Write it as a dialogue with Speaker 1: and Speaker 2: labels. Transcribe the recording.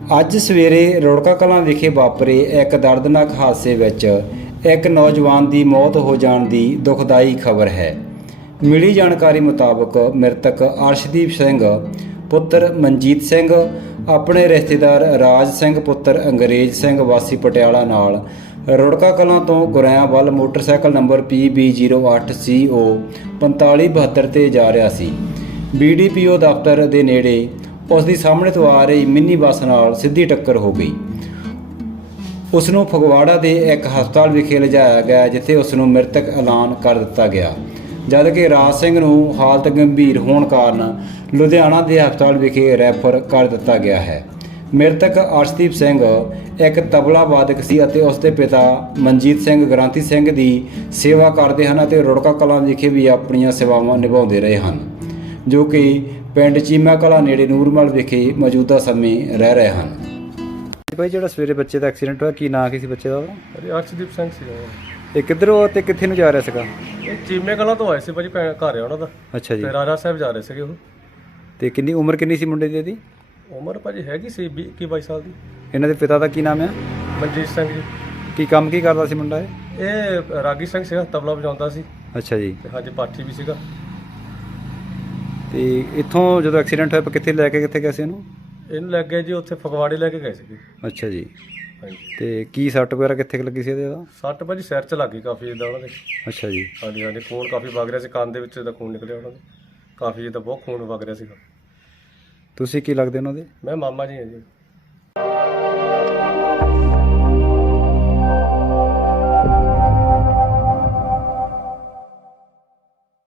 Speaker 1: ਅੱਜ ਸਵੇਰੇ ਰੁੜਕਾ ਕਲਾਂ ਵਿਖੇ ਵਾਪਰੇ ਇੱਕ ਦਰਦਨਾਕ ਹਾਦਸੇ ਵਿੱਚ ਇੱਕ ਨੌਜਵਾਨ ਦੀ ਮੌਤ ਹੋ ਜਾਣ ਦੀ ਦੁਖਦਾਈ ਖਬਰ ਹੈ। ਮਿਲੀ ਜਾਣਕਾਰੀ ਮੁਤਾਬਕ ਮ੍ਰਿਤਕ ਅਰਸ਼ਦੀਪ ਸਿੰਘ ਪੁੱਤਰ ਮਨਜੀਤ ਸਿੰਘ ਆਪਣੇ ਰਿਸ਼ਤੇਦਾਰ ਰਾਜ ਸਿੰਘ ਪੁੱਤਰ ਅੰਗਰੇਜ਼ ਸਿੰਘ ਵਾਸੀ ਪਟਿਆਲਾ ਨਾਲ ਰੁੜਕਾ ਕਲਾਂ ਤੋਂ ਗੁਰੈਆਂ ਵੱਲ ਮੋਟਰਸਾਈਕਲ ਨੰਬਰ PB08CO 4572 ਤੇ ਜਾ ਰਿਹਾ ਸੀ। BDPO ਦਫ਼ਤਰ ਦੇ ਨੇੜੇ ਉਸ ਦੀ ਸਾਹਮਣੇ ਤੋਂ ਆ ਰਹੀ ਮਿੰਨੀ ਬੱਸ ਨਾਲ ਸਿੱਧੀ ਟੱਕਰ ਹੋ ਗਈ। ਉਸ ਨੂੰ ਫਗਵਾੜਾ ਦੇ ਇੱਕ ਹਸਪਤਾਲ ਵਿਖੇ ਲਿਜਾਇਆ ਗਿਆ, ਜਿੱਥੇ ਉਸ ਨੂੰ ਮ੍ਰਿਤਕ ਐਲਾਨ ਕਰ ਦਿੱਤਾ ਗਿਆ, ਜਦ ਕਿ ਰਾਜ ਸਿੰਘ ਨੂੰ ਹਾਲਤ ਗੰਭੀਰ ਹੋਣ ਕਾਰਨ ਲੁਧਿਆਣਾ ਦੇ ਹਸਪਤਾਲ ਵਿਖੇ ਰੈਫਰ ਕਰ ਦਿੱਤਾ ਗਿਆ ਹੈ। ਮ੍ਰਿਤਕ ਅਰਸ਼ਦੀਪ ਸਿੰਘ ਇੱਕ ਤਬਲਾ ਵਾਦਕ ਸੀ ਅਤੇ ਉਸ ਦੇ ਪਿਤਾ ਮਨਜੀਤ ਸਿੰਘ ਗ੍ਰਾਂਤੀ ਸਿੰਘ ਦੀ ਸੇਵਾ ਕਰਦੇ ਹਨ ਅਤੇ ਰੁੜਕਾ ਕਲਾਂ ਵਿਖੇ ਵੀ ਆਪਣੀਆਂ ਸੇਵਾਵਾਂ ਨਿਭਾਉਂਦੇ ਰਹੇ ਹਨ, ਜੋ ਕਿ ਪਿੰਡ ਚੀਮਾ ਕਲਾਂ ਨੇੜੇ ਨੂਰਮਲ ਵਿਖੇ ਮੌਜੂਦਾ ਸਮੇਂ ਰਹਿ ਰਹੇ ਹਨ। ਭਾਈ, ਜਿਹੜਾ ਸਵੇਰੇ ਬੱਚੇ ਦਾ ਐਕਸੀਡੈਂਟ ਹੋਇਆ, ਕੀ ਨਾਂ ਕੀ ਸੀ ਬੱਚੇ ਦਾ?
Speaker 2: ਅਰਸ਼ਦੀਪ ਸਿੰਘ ਸੀ।
Speaker 1: ਇਹ ਕਿੱਧਰੋਂ ਤੇ ਕਿੱਥੇ ਨੂੰ ਜਾ ਰਿਹਾ ਸੀਗਾ?
Speaker 2: ਇਹ ਚੀਮੇ ਕਲਾਂ ਤੋਂ ਆਏ ਸੀ ਭਾਜੀ, ਘਰ ਆ ਉਹਨਾਂ ਦਾ।
Speaker 1: ਅੱਛਾ ਜੀ।
Speaker 2: ਤੇ ਰਾਜਾ ਸਾਹਿਬ ਜਾ ਰਹੇ ਸੀਗੇ ਉਹ।
Speaker 1: ਤੇ ਕਿੰਨੀ ਉਮਰ ਕਿੰਨੀ ਸੀ ਮੁੰਡੇ ਦੀ? ਇਹਦੀ
Speaker 2: ਉਮਰ ਭਾਜੀ ਹੈਗੀ ਸੀ 21-22 ਸਾਲ ਦੀ।
Speaker 1: ਇਹਨਾਂ ਦੇ ਪਿਤਾ ਦਾ ਕੀ ਨਾਮ ਹੈ?
Speaker 2: ਮਨਜੀਤ ਸਿੰਘ ਜੀ।
Speaker 1: ਕੀ ਕੰਮ ਕੀ ਕਰਦਾ ਸੀ ਮੁੰਡਾ
Speaker 2: ਇਹ ਰਾਗੀ ਸਿੰਘ ਸੀਗਾ, ਤਬਲਾ ਵਜਾਉਂਦਾ ਸੀ।
Speaker 1: ਅੱਛਾ ਜੀ।
Speaker 2: ਤੇ ਹਾਂਜੀ, ਪਾਠੀ ਵੀ ਸੀਗਾ।
Speaker 1: ਤੇ ਇੱਥੋਂ ਜਦੋਂ ਐਕਸੀਡੈਂਟ ਹੋਇਆ ਕਿੱਥੇ ਲੈ ਕੇ ਗਏ ਸੀ ਇਹਨੂੰ?
Speaker 2: ਇਹਨੂੰ ਲੱਗ ਗਿਆ ਜੀ ਉੱਥੇ ਫਗਵਾੜੇ ਲੈ ਕੇ ਗਏ ਸੀਗੇ।
Speaker 1: ਅੱਛਾ ਜੀ।
Speaker 2: ਹਾਂਜੀ।
Speaker 1: ਤੇ ਕੀ ਸੱਟ ਵਗੈਰਾ ਕਿੱਥੇ ਲੱਗੀ ਸੀ ਇਹਦੇ ਦਾ?
Speaker 2: ਸੱਟ ਭਾਜੀ ਸਿਰ 'ਚ ਲੱਗ ਗਈ ਕਾਫੀ ਜਿੱਦਾਂ ਉਹਨਾਂ ਦੇ।
Speaker 1: ਅੱਛਾ ਜੀ।
Speaker 2: ਹਾਂਜੀ ਹਾਂਜੀ, ਖੂਨ ਕਾਫੀ ਵਗ ਰਿਹਾ ਸੀ, ਕੰਨ ਦੇ ਵਿੱਚ ਦਾ ਖੂਨ ਨਿਕਲਿਆ ਉਹਨਾਂ ਦੇ ਕਾਫੀ, ਜਿੱਦਾਂ ਬਹੁਤ ਖੂਨ ਵਗ ਰਿਹਾ ਸੀਗਾ।
Speaker 1: ਤੁਸੀਂ ਕੀ ਲੱਗਦੇ ਉਹਨਾਂ ਦੇ?
Speaker 2: ਮੈਂ ਮਾਮਾ ਜੀ ਹਾਂ ਜੀ।